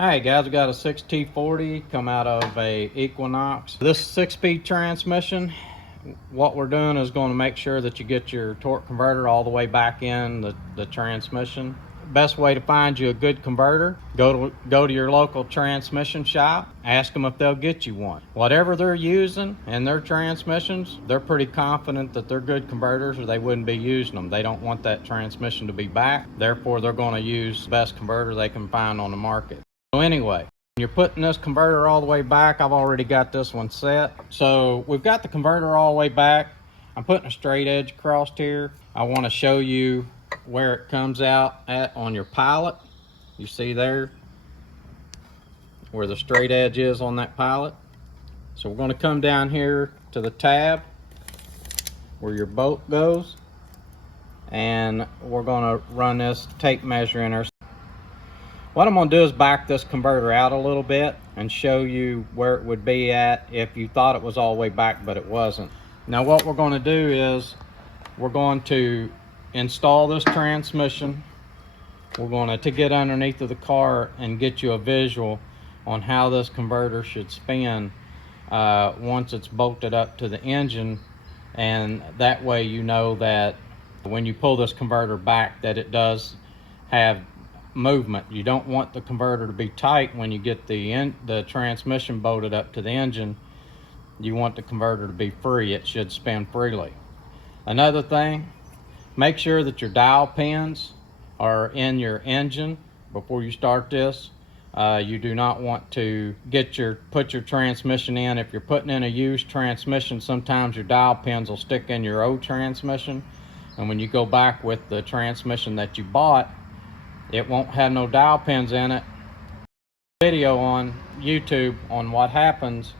Alright guys, we got a 6T40 come out of a Equinox. This 6-speed transmission, what we're doing is going to make sure that you get your torque converter all the way back in the transmission. Best way to find you a good converter, go to your local transmission shop, ask them if they'll get you one. Whatever they're using in their transmissions, they're pretty confident that they're good converters or they wouldn't be using them. They don't want that transmission to be back, therefore they're going to use the best converter they can find on the market. So anyway, when you're putting this converter all the way back, I've already got this one set. So we've got the converter all the way back. I'm putting a straight edge across here. I want to show you where it comes out at on your pilot. You see there where the straight edge is on that pilot. So we're going to come down here to the tab where your bolt goes, and we're going to run this tape measure in there. What I'm going to do is back this converter out a little bit and show you where it would be at if you thought it was all the way back, but it wasn't. Now what we're going to do is we're going to install this transmission. We're going to get underneath of the car and get you a visual on how this converter should spin once it's bolted up to the engine, and that way you know that when you pull this converter back that it does have movement. You don't want the converter to be tight when you get the transmission bolted up to the engine. You want the converter to be free. It should spin freely. Another thing, make sure that your dial pins are in your engine before you start this. You do not want to put your transmission in. If you're putting in a used transmission, sometimes your dial pins will stick in your old transmission, and when you go back with the transmission that you bought, it won't have no dial pins in it. Video on YouTube on what happens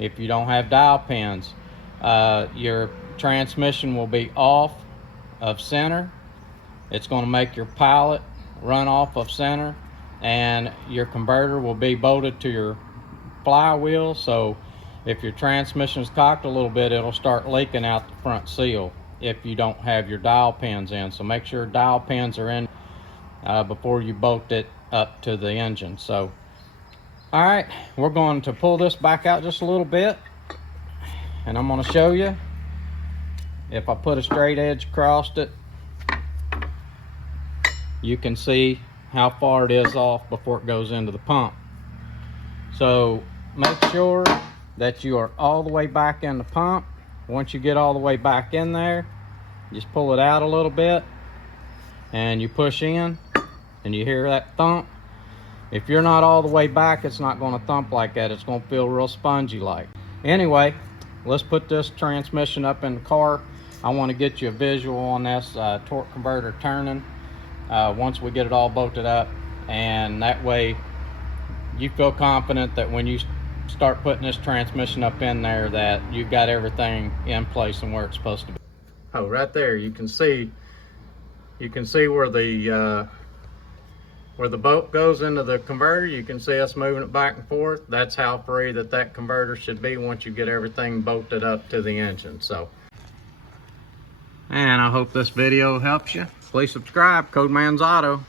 if you don't have dial pins. Your transmission will be off of center. It's going to make your pilot run off of center, and your converter will be bolted to your flywheel. So if your transmission is cocked a little bit, it'll start leaking out the front seal if you don't have your dial pins in. So make sure dial pins are in before you bolt it up to the engine. So all right, we're going to pull this back out just a little bit, and I'm going to show you. If I put a straight edge across it, you can see how far it is off before it goes into the pump. So make sure that you are all the way back in the pump. Once you get all the way back in there, just pull it out a little bit and you push in, and you hear that thump. If you're not all the way back, it's not going to thump like that. It's going to feel real spongy like. Anyway, let's put this transmission up in the car. I want to get you a visual on this torque converter turning once we get it all bolted up, and that way you feel confident that when you start putting this transmission up in there that you've got everything in place and where it's supposed to be. Oh, right there you can see where the bolt goes into the converter. You can see us moving it back and forth. That's how free that converter should be once you get everything bolted up to the engine. So, and I hope this video helps you. Please subscribe, Codeman's Auto.